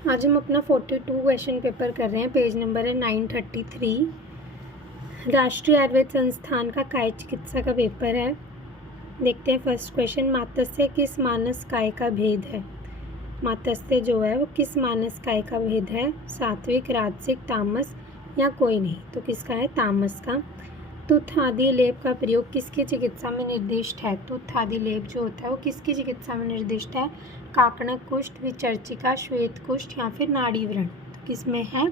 आज हम अपना 42 क्वेश्चन पेपर कर रहे हैं। पेज नंबर है 933। राष्ट्रीय आयुर्वेद संस्थान का काय चिकित्सा का पेपर है। देखते हैं फर्स्ट क्वेश्चन, मातस्य किस मानस काय का भेद है। मातस्य जो है वो किस मानस काय का भेद है, सात्विक, राजसिक, तामस या कोई नहीं। तो किसका है, तामस का। तुथ आदि लेप का प्रयोग किसकी चिकित्सा में निर्दिष्ट है। तुथ आदि लेप जो होता है वो किसकी चिकित्सा में निर्दिष्ट है, काकणक कुष्ठ, विचर्चिका, श्वेत कुष्ठ या फिर नाड़ी व्रण। तो किसमें है,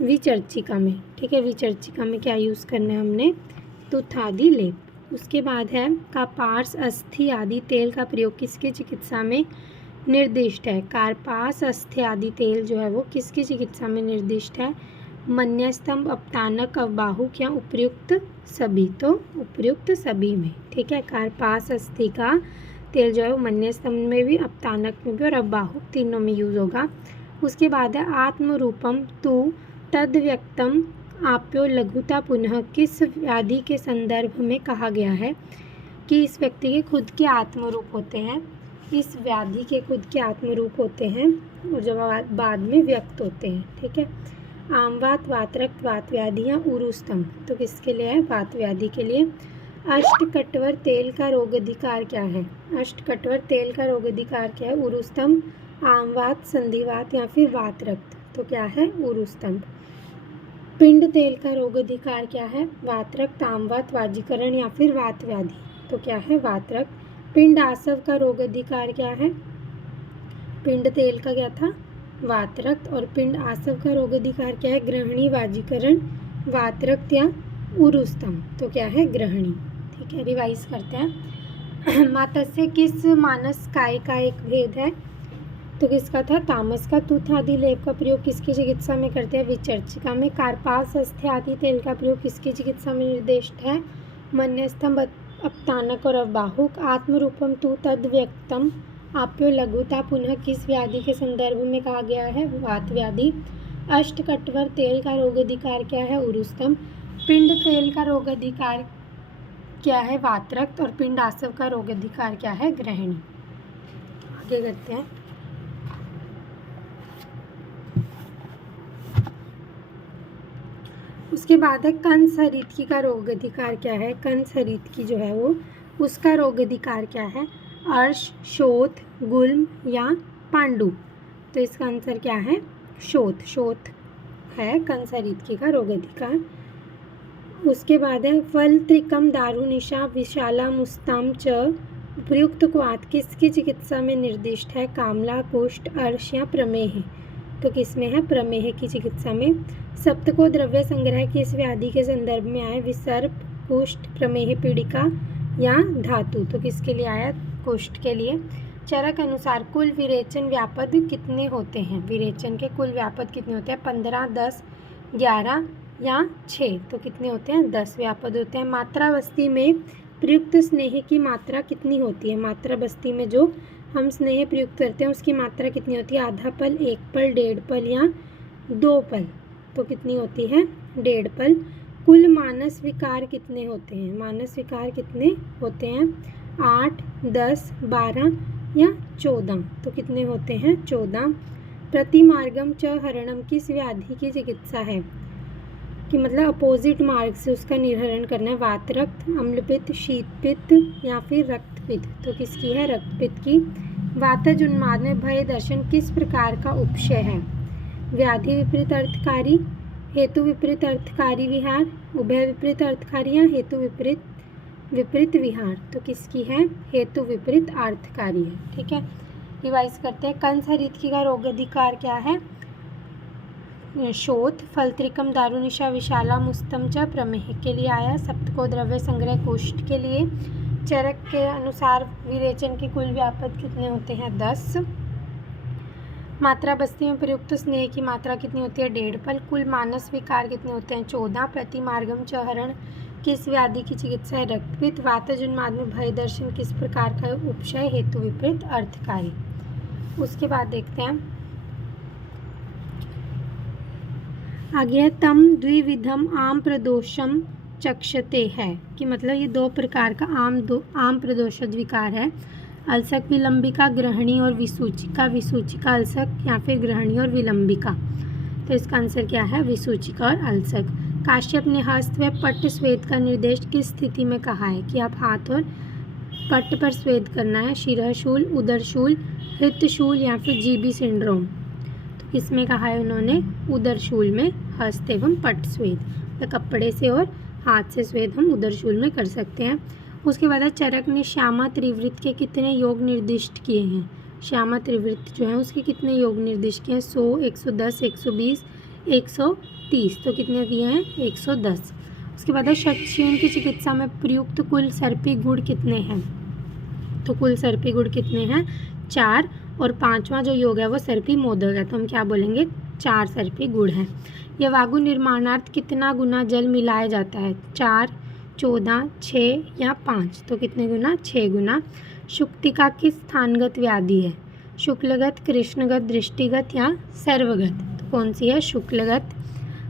विचर्चिका में। ठीक है, विचर्चिका में क्या यूज़ करना है हमने, तुथ आदि लेप। उसके बाद है कपास, अस्थि आदि तेल का प्रयोग किसकी चिकित्सा में निर्दिष्ट है। कार्पास, अस्थि आदि तेल जो है वो किसकी चिकित्सा में निर्दिष्ट है, मन्यस्तंभ, अपतानक, अवबाहुक या उपयुक्त सभी। तो उपयुक्त सभी में। ठीक है, कार्पास अस्थि का तेल जो है वो मन्यस्तंभ में भी, अपतानक में भी और अवबाहुक तीनों में यूज़ होगा। उसके बाद है आत्मरूपम तु तद व्यक्तम आप्यो लघुता पुनः किस व्याधि के संदर्भ में कहा गया है कि इस व्यक्ति के खुद के आत्मरूप होते हैं, इस व्याधि के खुद के आत्मरूप होते हैं और जब बाद में व्यक्त होते हैं। ठीक है, आमवात, वातरक्त, वात व्याधि या उरुस्तंभ। तो किसके लिए है, वात व्याधि के लिए। अष्टकट्वर तेल का रोग अधिकार क्या है। अष्टकट्वर तेल का रोग अधिकार क्या है, उरुस्तंभ, आमवात, संधिवात या फिर वातरक्त। तो क्या है, उरुस्तंभ। पिंड तेल का रोग अधिकार क्या है, वातरक्त, आमवात, वाजीकरण या फिर वात व्याधि। तो क्या है, वातरक्त। पिंड आसव का रोग अधिकार क्या है, पिंड तेल का क्या था, वातरक्त। और पिंड आसव का रोग अधिकार क्या है, ग्रहणी, वाजीकरण, वातरक्त या उरुस्तंभ। तो क्या है, ग्रहणी। ठीक है, रिवाइज करते हैं। मातस्य किस मानस काय का एक भेद है। तो किसका था, तामस का। तुथ आदि लेप का प्रयोग किसकी चिकित्सा में करते हैं, विचर्चिका में। कार्पास, अस्थि आदि तेल का प्रयोग किसकी चिकित्सा में निर्दिष्ट है, मन्यस्तंभ, अपतानक और अवबाहुक। आत्मरूपम तु तद व्यक्तम आप्यो लघुता पुनः किस व्याधि के संदर्भ में कहा गया है, वात व्याधि। अष्टकट्वर तेल का रोग अधिकार क्या है, उरुस्तंभ। पिंड तेल का रोग अधिकार क्या है, वातरक्त। और पिंड आसव का रोग अधिकार क्या है, ग्रहणी। आगे करते हैं। उसके बाद है कंस हरितकी का रोग अधिकार क्या है। कंस हरितकी जो है वो उसका रोग अधिकार क्या है, अर्श, शोथ, गुल्म या पांडु। तो इसका आंसर क्या है, शोथ। शोथ है कंस हरितकी का रोग अधिकार। उसके बाद है फल त्रिकम, दारुनिशा, विशाला, मुस्ताम च उपयुक्त क्वाथ किसकी चिकित्सा में निर्दिष्ट है, कामला, कुष्ठ, अर्श या प्रमेह। तो किसमें है, प्रमेह की चिकित्सा में। सप्तको द्रव्य संग्रह किस व्याधि के संदर्भ में आया, विसर्प, कुष्ठ, प्रमेह पीड़िका या धातु। तो किसके लिए आया, कुष्ठ के लिए। चरक अनुसार कुल विरेचन व्यापद कितने होते हैं। विरेचन के कुल व्यापद कितने होते हैं, 15, 10, 11 या 6। तो कितने होते हैं, 10 व्यापद होते हैं। मात्रा बस्ती में प्रयुक्त स्नेह की मात्रा कितनी होती है। मात्रा बस्ती में जो हम स्नेह प्रयुक्त करते हैं उसकी मात्रा कितनी होती है, आधा पल, 1 पल, 1.5 पल या 2 पल। तो कितनी होती है, 1.5 पल। कुल मानस विकार कितने होते हैं। मानस विकार कितने होते हैं, 8, 10, 12 या 14। तो कितने होते हैं, 14। प्रतिमार्गम च हरणम किस व्याधि की चिकित्सा है, कि मतलब अपोजिट मार्ग से उसका निर्हरण करना है। वातरक्त, अम्लपित्त, शीतपित्त या फिर रक्तपित्त। तो किसकी है, रक्तपित्त की। वातज उन्माद में भय दर्शन किस प्रकार का उपशय है, व्याधि विपरीत अर्थकारी, हेतु विपरीत अर्थकारी विहार, उभय विपरीत अर्थकारी या हेतु विपरीत विहार। तो किसकी है, हेतु विपरीत अर्थकारी है। ठीक है, रिवाइज करते हैं। कंस हरितकी का रोग अधिकार क्या है, शोथ। फलत्रिकम, दारुनिशा, विशाला, मुस्तम च प्रमेह के लिए आया। सप्तको द्रव्य संग्रह कुष्ठ के लिए। चरक के अनुसार विरेचन के कुल व्यापद कितने होते हैं, 10। मात्रा बस्ती में प्रयुक्त स्नेह की मात्रा कितनी होती है, 1.5 पल। कुल मानस विकार कितने होते हैं, 14। प्रतिमार्गम च हरण किस व्याधि की चिकित्सा है, रक्तपित्त। वातज उन्माद में भय दर्शन किस प्रकार का उपशय, हेतु विपरीत अर्थकारी। उसके बाद देखते हैं आगे है तम द्विविधम आम प्रदोषम चक्षते है, कि मतलब ये 2 प्रकार का आम प्रदोषज विकार है। अलसक विलंबिका, ग्रहणी और विसूचिका, विसूचिका अलसक या फिर ग्रहणी और विलंबिका। तो इसका आंसर क्या है? विसूचिका और अलसक। काश्यप ने हस्त व पट्ट स्वेद का निर्देश किस स्थिति में कहा है कि आप हाथ और पट्ट पर स्वेद करना है? शिरःशूल, उदरशूल, हृतशूल या फिर जीबी सिंड्रोम। तो किसमें कहा है उन्होंने? उदरशूल में हस्त एवं पट्ट स्वेद, तो कपड़े से और हाथ से स्वेद हम उदरशूल में कर सकते हैं। उसके बाद चरक ने श्यामा त्रिवृत्त के कितने योग निर्दिष्ट किए हैं? श्यामा त्रिवृत्त जो है उसके कितने योग निर्दिष्ट किए हैं? 100, 110, 120, 130। तो कितने दिए हैं? 110। उसके बाद शतक्षीण की चिकित्सा में प्रयुक्त कुल सर्पी गुण कितने हैं? तो कुल सर्पी गुण कितने हैं? 4। और 5वां जो योग है वो सर्पी मोदक है, तो हम क्या बोलेंगे? 4 सर्पी गुण हैं। यवागु निर्माणार्थ कितना गुना जल मिलाया जाता है? 4, 14, 6 या 5। तो कितने गुना? 6 गुना। शुक्तिका किस स्थानगत व्याधि है? शुक्लगत, कृष्णगत, दृष्टिगत या सर्वगत। तो कौन सी है? शुक्लगत।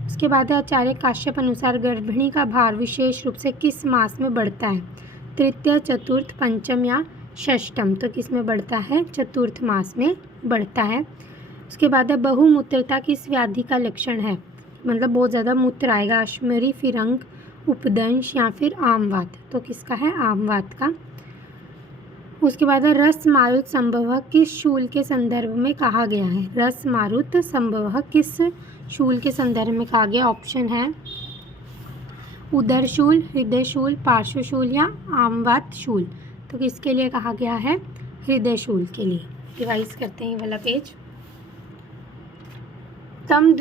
उसके बाद है आचार्य काश्यप अनुसार गर्भिणी का भार विशेष रूप से किस मास में बढ़ता है? तृतीय, चतुर्थ, पंचम या षष्ठम। तो किस में बढ़ता है? चतुर्थ मास में बढ़ता है। उसके बाद है बहुमूत्रता किस व्याधि का लक्षण है? मतलब बहुत ज़्यादा मूत्र आएगा। अश्मरी, फिरंग, उपदंश या फिर आमवात। तो किसका है? आमवात का। उसके बाद है रस मारुत संभव किस शूल के संदर्भ में कहा गया है? रस मारुत संभव किस शूल के संदर्भ में कहा गया? ऑप्शन है उदरशूल, हृदयशूल, पार्श्वशूल या आमवात शूल। तो किसके लिए कहा गया है? हृदयशूल के लिए। रिवाइज करते हैं ये वाला पेज। तम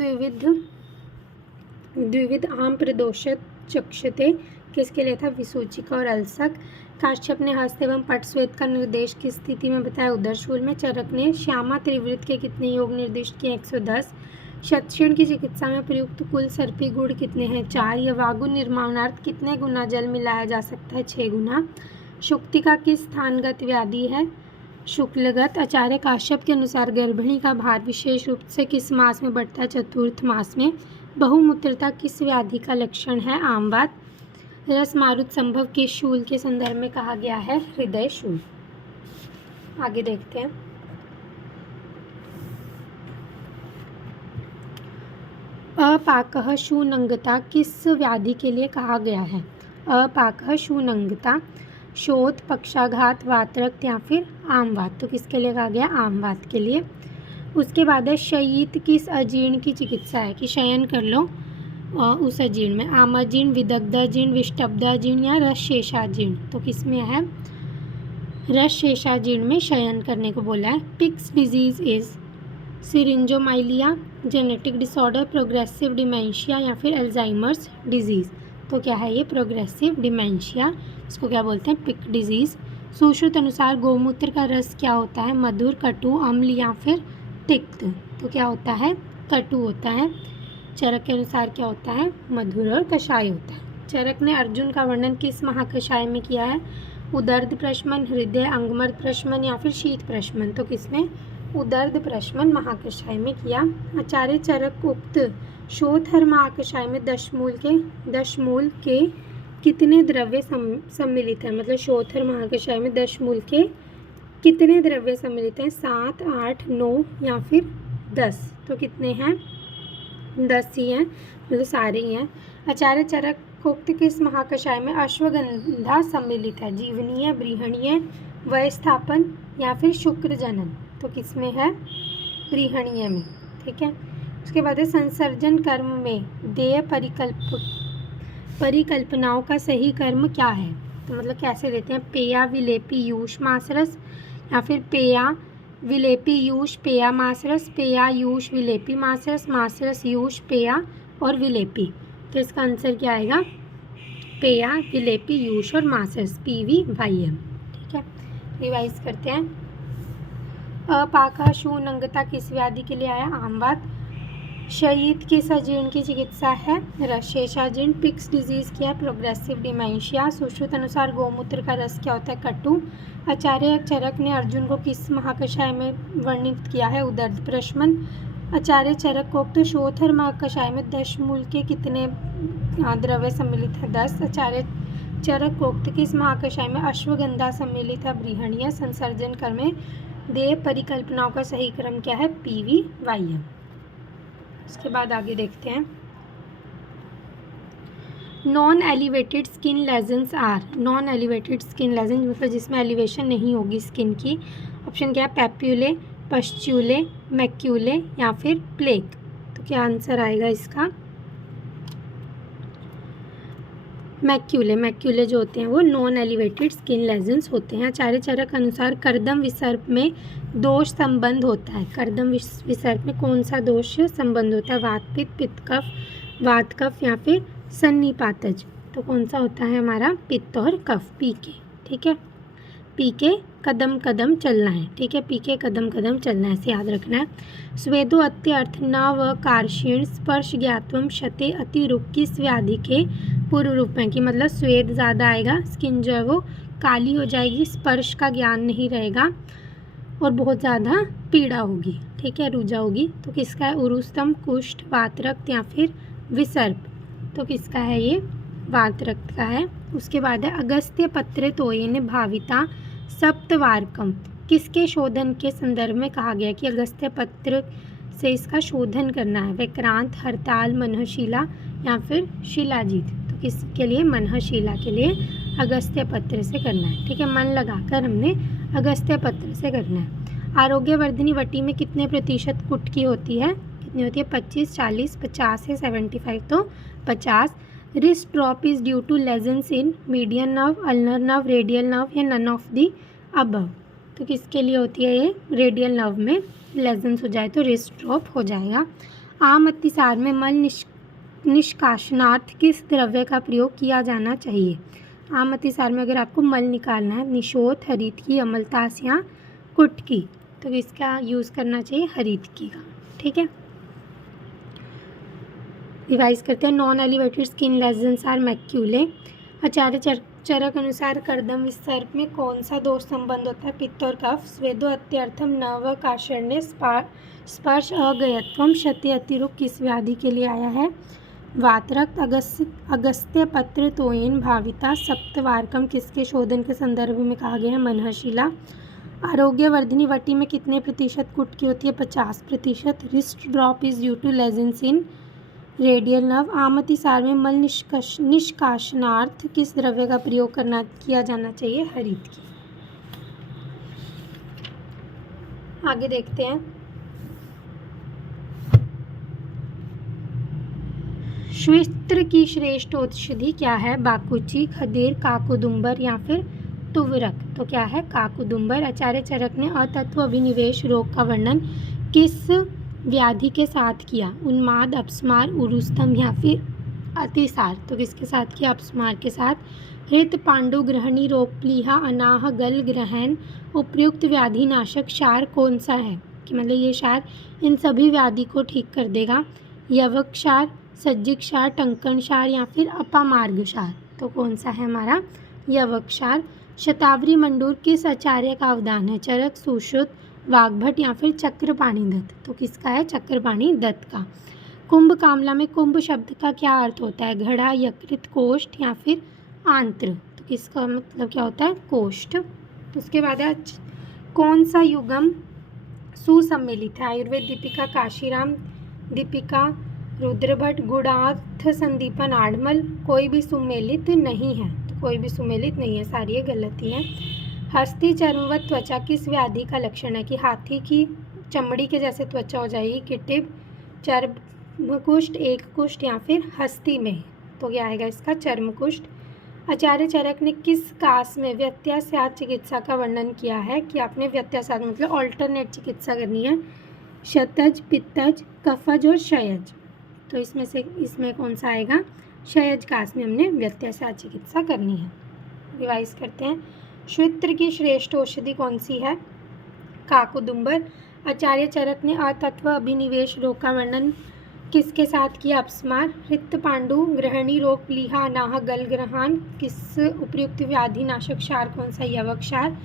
द्विविध आम प्रदोषत चक्षते किसके लिए था? विसूचिका और अलसक। काश्यप ने हस्त एवं पट्ट स्वेद का निर्देश किस स्थिति में बताया? उदरशूल में। चरक ने श्यामा त्रिवृत्त के कितने योग निर्दिष्ट किए? 110। शतक्षीण की चिकित्सा में प्रयुक्त कुल सर्पी गुण कितने हैं? 4। यवागु निर्माणार्थ कितने गुना जल मिलाया जा सकता है? 6 गुना। शुक्तिका किस स्थानगत व्याधि है? शुक्लगत। आचार्य काश्यप के अनुसार गर्भिणी का भार विशेष रूप से किस मास में बढ़ता है? चतुर्थ मास में। बहुमूत्रता किस व्याधि का लक्षण है? आमवात। रस मारुत संभव किस शूल के संदर्भ में कहा गया है? हृदय शूल। आगे देखते हैं। अपाकः शूनंगता किस व्याधि के लिए कहा गया है? अपाकः शूनंगता, शोथ, पक्षाघात, वातरक्त या फिर आमवात। तो किसके लिए कहा गया? आमवात के लिए। उसके बाद है शयित किस अजीर्ण की चिकित्सा है? कि शयन कर लो उस अजीर्ण में। आमाजीर्ण, विदग्धाजीर्ण, विष्टब्धाजीर्ण या रसशेषाजीर्ण। तो किसमें है? रसशेषाजीर्ण में शयन करने को बोला है। Pick's disease is syringomyelia, genetic disorder, progressive dementia या फिर अल्जाइमर्स डिजीज़। तो क्या है ये? Progressive dementia. इसको क्या बोलते हैं? Pick disease. सुश्रुत अनुसार गौमूत्र का रस क्या होता है? मधुर, कटु, अम्ल या फिर तिक्त। तो क्या होता है? कटु होता है। चरक के अनुसार क्या होता है? मधुर और कषाय होता है। चरक ने अर्जुन का वर्णन किस महाकषाय में किया है? उदर्द प्रशमन, हृदय, अंगमर्द प्रशमन या फिर शीत प्रशमन। तो किसमें? उदर्द प्रशमन महाकषाय में किया। आचार्य चरक उक्त शोथर महाकषाय में दशमूल के कितने द्रव्य सम्मिलित हैं? मतलब शोथर महाकषाय में दशमूल के कितने द्रव्य सम्मिलित हैं? 7, 8, 9 या फिर 10। तो कितने हैं? 10 ही हैं, मतलब सारे ही हैं। आचार्य चरक उक्त किस महाकषाय में अश्वगंधा सम्मिलित है? जीवनीय, ब्रीहणीय, वयस्थापन या फिर शुक्र जनन। तो किसमें है? ब्रीहणीय में। ठीक है। उसके बाद है संसर्जन कर्म में देय परिकल्पनाओं का सही कर्म क्या है? तो मतलब कैसे देते हैं? पेया, विलेपी, यूष, मासरस या फिर पेया, विलेपी, यूष, पेया, मासरस, पेया, यूष, विलेपी, मासरस, मासरस, यूष, पेया और विलेपी। तो इसका आंसर क्या आएगा? पेया, विलेपी, यूष और मासरस, PVYM। ठीक है। रिवाइज करते हैं। अपाका शूनंगता किस व्याधि के लिए आया? आमवात। शयित किस अजीर्ण की चिकित्सा है? रसशेषाजीर्ण। पिक्स डिजीज क्या है? Progressive dementia. सुश्रुत अनुसार गौमूत्र का रस क्या होता है? कटु। आचार्य चरक ने अर्जुन को किस महाकषाय में वर्णित किया है? उदर्द प्रशमन। आचार्य चरक को उक्त शोथर महाकषाय में दशमूल के कितने द्रव्य सम्मिलित है? 10। आचार्य चरकोक्त किस महाकषाय में अश्वगंधा सम्मिलित है? बृहणीय संसर्जन क्रम में देह परिकल्पनाओं का सही क्रम क्या है? पीवी वाह्यम। उसके बाद आगे देखते हैं। Non elevated skin lesions are, non elevated skin lesion मतलब जिसमें एलिवेशन नहीं होगी स्किन की। ऑप्शन क्या है? पैप्यूले, पश्च्यूले, मैक्यूले या फिर प्लेक। तो क्या आंसर आएगा इसका? मैक्यूले। मैक्यूले जो होते हैं वो नॉन एलिवेटेड स्किन लेजन्स होते हैं। आचार्य चरक अनुसार कर्दम विसर्प में दोष संबंध होता है। कर्दम विसर्प में कौन सा दोष संबंध होता है? वात पित्त, पित्त कफ, वात कफ या फिर सन्निपातज। तो कौन सा होता है हमारा? पित्त और कफ। पीके। ठीक है, पीके कदम कदम चलना है। ठीक है, पीके कदम कदम चलना है, ऐसे याद रखना है। स्वेदो अत्यर्थ न व कार्षीण स्पर्श ज्ञातवम क्षते अतिरुक किस व्याधि के पूर्व रूप में? कि मतलब स्वेद ज़्यादा आएगा, स्किन जो है वो काली हो जाएगी, स्पर्श का ज्ञान नहीं रहेगा और बहुत ज़्यादा पीड़ा होगी। ठीक है, रुजा होगी। तो किसका है? उरुस्तम, कुष्ठ, वातरक्त या फिर विसर्प। तो किसका है ये? वातरक्त का है। उसके बाद है अगस्त्य पत्र तोयन भाविता सप्तवारकम, किसके शोधन के संदर्भ में कहा गया कि अगस्त्य पत्र से इसका शोधन करना है? विक्रांत, हरताल, मनहशीला या फिर शिलाजीत। तो किसके लिए? मनहशीला के लिए अगस्त्य पत्र से करना है। ठीक है, मन लगाकर हमने अगस्त्य पत्र से करना है। आरोग्यवर्धिनी वटी में कितने प्रतिशत कुटकी होती है? कितनी होती है? 25, 40, 50 है 75। तो 50। Wrist drop is due to lesions in median nerve, ulnar nerve, radial nerve या नन ऑफ दी अबव। तो किसके लिए होती है ये? रेडियल नर्व में लेजन्स हो जाए तो रिस्ट ड्रॉप हो जाएगा। आम अतिसार में मल निष्काशनार्थ किस द्रव्य का प्रयोग किया जाना चाहिए? आम अतिसार में अगर आपको मल निकालना है, निशोथ, हरितकी, अमलतास या कुटकी। तो इसका यूज़ करना चाहिए हरितकी का। ठीक है, रिवाइज करते हैं। Non elevated skin lesions are macules. Acharya Charak अनुसार कर्दम विसर्प में कौन सा दोष संबंध होता है? पित्त और कफ। स्वेदो अत्यर्थम न व कार्षण्य स्पर्श अगयत्वम क्षति अतिरुक किस व्याधि के लिए आया है? वातरक्त। अगस्त्य पत्र तोयन भाविता सप्तवारकम किसके शोधन के संदर्भ में कहा गया है? मनहशीला। आरोग्यवर्धिनी वटी में कितने प्रतिशत कुटकी होती है? 50%। Wrist drop is due to lesions in radial nerve. आम अतिसार में मल निष्काशनार्थ किस द्रव्य का प्रयोग किया जाना चाहिए? हरितकी। आगे देखते हैं। श्वेत्र की श्रेष्ठ औषधि क्या है? बाकुची, खदेर, काकुदुम्बर या फिर तुवरक। तो क्या है? काकुदुम्बर। आचार्य चरक ने अतत्व अभिनिवेश रोग का वर्णन किस व्याधि के साथ किया? उन्माद, अपस्मार, उरुस्तम या फिर अतिसार। तो किसके साथ किया? अपस्मार के साथ। हृत, पांडु, ग्रहणी रोग, प्लीहा, अनाह, गल ग्रहण उपयुक्त व्याधि नाशक क्षार कौन सा है? कि मतलब ये क्षार इन सभी व्याधि को ठीक कर देगा। यवक क्षार, सज्जिक क्षार, टंकन क्षार या फिर अपामार्ग क्षार। तो कौन सा है हमारा? यवक क्षार। शतावरी मंडूर किस आचार्य का अवदान है? चरक, सुश्रुत, वाग्भट या फिर चक्रपाणि दत्त। तो किसका है? चक्रपाणि दत्त का। कुंभ कामला में कुंभ शब्द का क्या अर्थ होता है? घड़ा, यकृत, कोष्ठ या फिर आंत्र। तो किसका मतलब क्या होता है? कोष्ठ। उसके बाद है कौन सा युगम सुसम्मिलित है? आयुर्वेद दीपिका, काशीराम दीपिका, रुद्रभट्ट, गुणार्थ संदीपन, आडमल। कोई भी सुमेलित नहीं है। तो कोई भी सुमेलित नहीं है, सारी ये गलती है। हस्ती चर्मवत त्वचा किस व्याधि का लक्षण है? कि हाथी की चमड़ी के जैसे त्वचा हो जाएगी, किटिब, चर्मकुष्ठ, एक कुष्ठ या फिर हस्ती में। तो क्या आएगा इसका? चर्मकुष्ठ। आचार्य चरक ने किस कास में व्यत्यासात चिकित्सा का वर्णन किया है? कि आपने व्यत्यासात मतलब ऑल्टरनेट चिकित्सा करनी है। शतज, पित्तज, कफज और क्षयज। तो इसमें कौन सा आएगा? क्षयज कास में हमने व्यत्यासात चिकित्सा करनी है। रिवाइज करते हैं। श्वेत्र की श्रेष्ठ औषधि कौन सी है? काकुदुम्बर। आचार्य चरक ने अतत्व अभिनिवेश रोग का वर्णन किसके साथ किया? अपस्मार। हृत, पांडु, ग्रहणी रोग, प्लीहा, अनाह, गल ग्रहण किस उपयुक्त व्याधि नाशक क्षार कौन सा? यवक क्षार।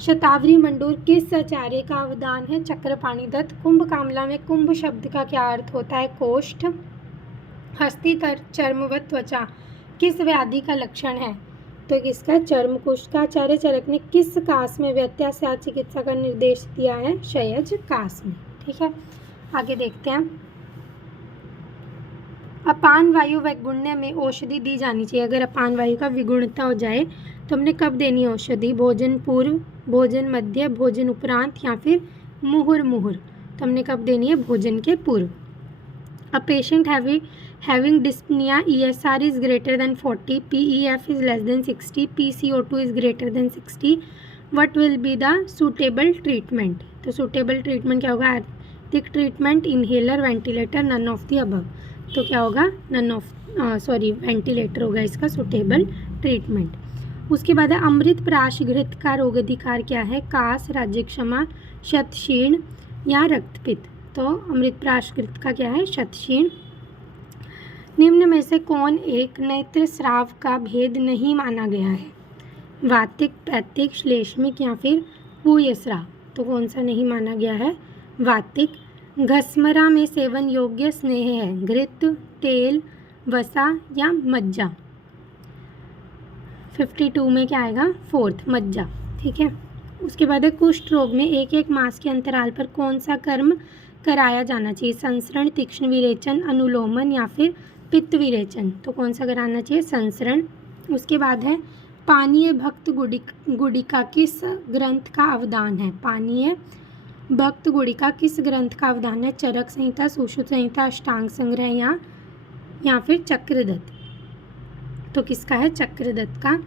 शतावरी मंडूर किस आचार्य का अवदान है? चक्रपाणि दत्त। कुंभ कामला में कुंभ शब्द का क्या अर्थ होता है? कोष्ठ। हस्ती चर्मवत त्वचा किस व्याधि का लक्षण है? तो किसका, चर्म कुष्ठ का। आचार्य चरक ने किस कास में व्यत्यासात चिकित्सा का निर्देश दिया है, क्षयज कास में। ठीक है, आगे देखते हैं। अपान वायु वैगुण्य में औषधि दी जानी चाहिए। अगर अपान वायु का विगुणता हो जाए तो हमने कब देनी है औषधि, भोजन पूर्व, भोजन मध्य, भोजन उपरांत या फिर मुहुर्मुहुर। तो हमने कब देनी है, भोजन के पूर्व। A patient having dyspnea, ESR is greater than 40, PEF is less than 60, PCO2 is greater than 60. What will be the suitable treatment? तो suitable treatment क्या होगा, ayurvedic treatment, inhaler, ventilator, none of the above. तो क्या होगा, none of ventilator होगा इसका suitable treatment. उसके बाद है अमृत प्राश घृत का रोग अधिकार क्या है, कास, राज्यक्षमा, शतशीर्ण या रक्तपित्त। तो अमृत प्राश घृत का क्या है, शतशीर्ण। निम्न में से कौन एक नेत्र स्राव का भेद नहीं माना गया है, वातिक, पैतिक, श्लेष्मिक या फिर पूयस्राव। तो कौन सा नहीं माना गया है, वातिक। घसमरा में सेवन योग्य स्नेह है, घृत, तेल, वसा या मज्जा। 52 में क्या आएगा, फोर्थ, मज्जा। ठीक है, उसके बाद है कुष्ठ रोग में एक एक मास के अंतराल पर कौन सा कर्म कराया जाना चाहिए, संसरण, तीक्ष्ण विरेचन, अनुलोमन या फिर पित्त विरेचन। तो कौन सा कराना चाहिए, संसरण। उसके बाद है पानीय भक्त गुड़िका किस ग्रंथ का अवदान है, पानीय भक्त गुड़िका किस ग्रंथ का अवदान है, चरक संहिता, सुश्रुत संहिता, अष्टांग संग्रह या फिर चक्रदत्त। तो किसका है, चक्रदत्त का।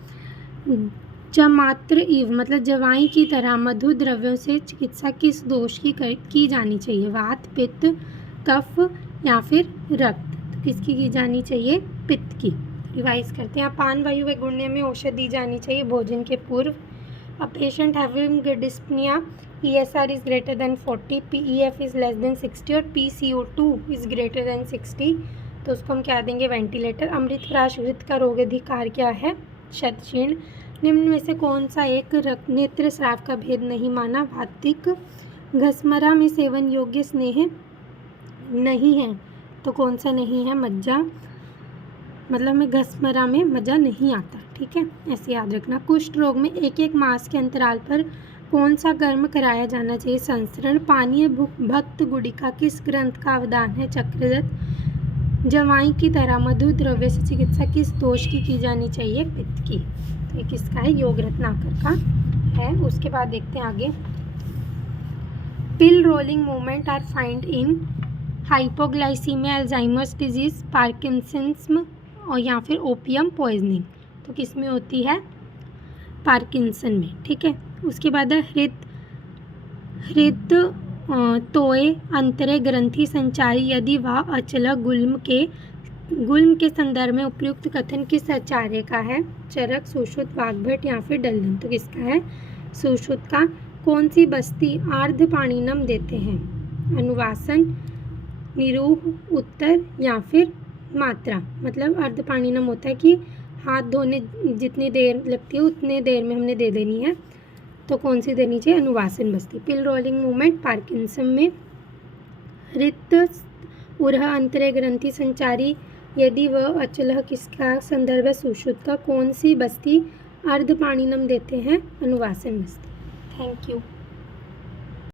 जमात्र इव मतलब जवाई की तरह मधु द्रव्यों से चिकित्सा किस दोष की जानी चाहिए, वात, पित्त, कफ या फिर रक्त। तो किसकी की जानी चाहिए, पित्त की। रिवाइज करते हैं। अपान वायु वैगुण्य में औषधि दी जानी चाहिए भोजन के पूर्व। A patient having dyspnoea, ESR is greater than 40, PEF is less than 60 और PCO2 is greater than 60। तो उसको हम क्या देंगे, वेंटिलेटर। अमृत प्राश घृत का रोग अधिकार क्या है, शतशीर्ण। निम्न में से कौन सा एक नेत्र स्राव का भेद नहीं माना, वातिक। घसमरा में सेवन योग्य स्नेह नहीं है, तो कौन सा नहीं है, मज्जा। मतलब हमें घसमरा में मजा नहीं आता। ठीक है, ऐसे याद रखना। कुष्ठ रोग में एक एक मास के अंतराल पर कौन सा कर्म कराया जाना चाहिए, संसरण। पानीय भक्त गुड़िका किस ग्रंथ का अवदान है, चक्रदत्त। जवाई की तरह मधु द्रव्य से चिकित्सा किस दोष की जानी चाहिए, पित्त की। तो ये किसका है, योग रत्नाकर का है। उसके बाद देखते हैं आगे। Pill rolling movement are found in hypoglycemia, Alzheimer's disease, Parkinson's और या फिर ओपियम पॉइजनिंग। तो किस में होती है, पार्किंसन में। ठीक है, उसके बाद है हृद तोय अंतरे ग्रंथि संचारी यदि वह अचल गुल्म के संदर्भ में उपयुक्त कथन किस आचार्य का है, चरक, सुश्रुत, वाग्भट या फिर डल्लन। तो किसका है, सुश्रुत का। कौन सी बस्ती अर्धपाणिनम देते हैं, अनुवासन, निरूह, उत्तर या फिर मात्रा। मतलब अर्धपाणिनम होता है कि हाथ धोने जितनी देर लगती है उतने देर में हमने दे देनी है। तो कौन सी देनी चाहिए, अनुवासन बस्ती। पिल रोलिंग मूवमेंट पार्किंसन में। हृत उरह अंतरे ग्रंथि संचारी यदि वह अचल किसका संदर्भ है, सुश्रुत का। कौन सी बस्ती अर्धपाणिनम देते हैं, अनुवासन बस्ती। Thank you.